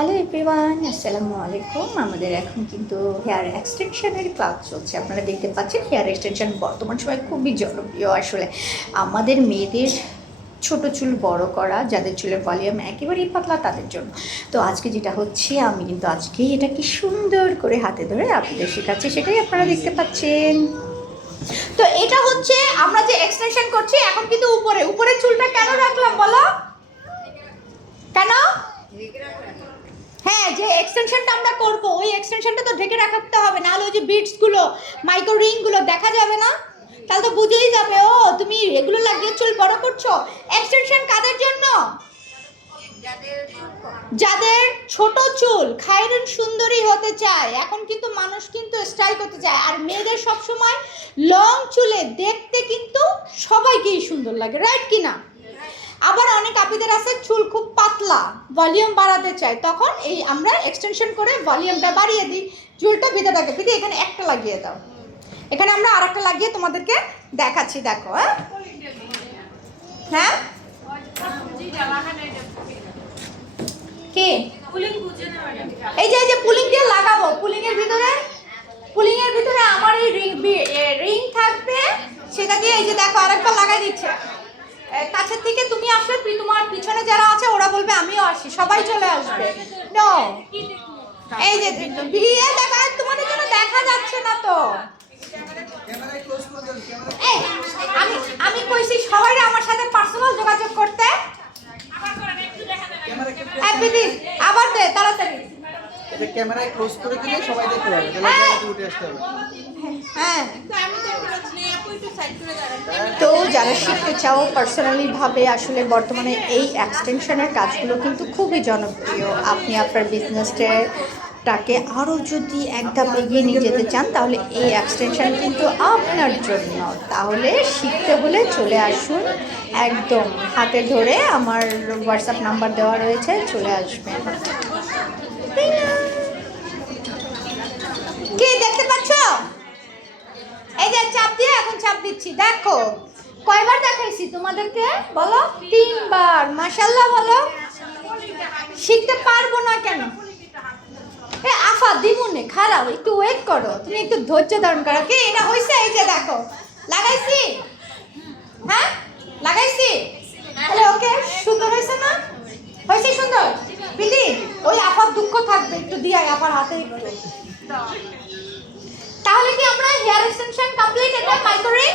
Hello everyone, আসসালামু আলাইকুম। আমাদের এখন কিন্তু হেয়ার এক্সটেনশনের ক্লাস চলছে। আপনারা দেখতে পাচ্ছেন হেয়ার এক্সটেনশন বর্তমান সময় খুবই জনপ্রিয়। আসলে আমাদের মেয়েদের ছোট চুল বড় করা, যাদের চুলের ভলিউম একেবারেই পাতলা তাদের জন্য। তো আজকে যেটা হচ্ছে, আমি কিন্তু আজকে এটাকে সুন্দর করে হাতে ধরে আপনাদের শেখাচ্ছি, সেটাই আপনারা দেখতে পাচ্ছেন। তো এটা হচ্ছে আমরা যে এক্সটেনশন করছি, এখন কিন্তু উপরে উপরে চুলটা কেন রাখলাম বলো? কেন? হ্যাঁ, যে এক্সটেনশনটা আমরা করব ওই এক্সটেনশনটা তো ঢেকে রাখতে হবে, নাহলে ওই যে বিটসগুলো, মাইক্রো রিংগুলো দেখা যাবে না। তাহলে তো বুঝেই যাবে ও তুমি এগুলো লাগিয়ে চুল বড় করছো। এক্সটেনশন কাদের জন্য? যাদের ছোট চুল, খায়রুন সুন্দরী হতে চায়। এখন কিন্তু মানুষ কিন্তু স্টাইল করতে চায়, আর মেয়েদের সবসময় লং চুলে দেখতে কিন্তু সবাইকেই সুন্দর লাগে, রাইট কিনা? আবার অনেক আপিদের আছে চুল খুব পাতলা, ভলিউম বাড়াতে চায়, তখন এই আমরা এক্সটেনশন করে ভলিউমটা বাড়িয়ে দিই, চুলটা ভিতরে রাখে। দিদি এখানে একটা লাগিয়ে দাও, এখানে আমরা আর একটা লাগিয়ে তোমাদেরকে দেখাচ্ছি, দেখো। হ্যাঁ কি এই যে পুলিং দিয়ে লাগাবো, পুলিং এর ভিতরে আমার এই রিং থাকবে, সেটা দিয়ে এই যে দেখো আরেকটা লাগাই দিচ্ছে। কাছের থেকে তুমি আসলে তোমার পিছনে যারা আছে ওরা বলবে আমিও আসি, সবাই চলে আসবে। নো, এই যে বিয়ে দেখা তোমাদের জন্য দেখা যাচ্ছে না তো। আমি আমি কইছি সবাই আমার সাথে পার্সোনাল যোগাযোগ করতে। আবার দে তাড়াতাড়ি, এটা ক্যামেরায় ক্লোজ করে দিলে সবাই দেখতে পাবে, তাহলে উঠে আসতে হবে। হ্যাঁ, তো যারা শিখতে চাও পার্সোনালি ভাবে, আসলে বর্তমানে এই এক্সটেনশনের কাজগুলো কিন্তু খুবই জনপ্রিয়। আপনি আপনার বিজনেসটাকে আরও যদি একধাপ এগিয়ে নিয়ে যেতে চান, তাহলে এই এক্সটেনশন কিন্তু আপনার জন্য। তাহলে শিখতে হলে চলে আসুন, একদম হাতে ধরে আমার হোয়াটসঅ্যাপ নাম্বার দেওয়া রয়েছে, চলে আসবেন। কি দেখতে পাচ্ছ? এই যে চাপ দিয়ে এখন চাপ দিচ্ছি, দেখো কয়বার দেখাইছি তোমাদেরকে বলো? 3 বার। মাশাআল্লাহ বলো। শিখতে পারবো না কেন? এ আফা দিমুনে খারাপ, একটু ওয়েট করো, তুমি একটু ধৈর্য ধারণ করো। কি এটা হইছে? এই যে দেখো লাগাইছি, হ্যাঁ লাগাইছি, তাহলে ওকে সুন্দর হয়েছে না? হয়েছে সুন্দর? বিলি ওই আফার দুঃখ থাকবে, একটু দিয়ে আফার হাতে একটু। তাহলে কি আমরা হেয়ার এক্সটেনশন কমপ্লিট? এটা মাইক্রো রিং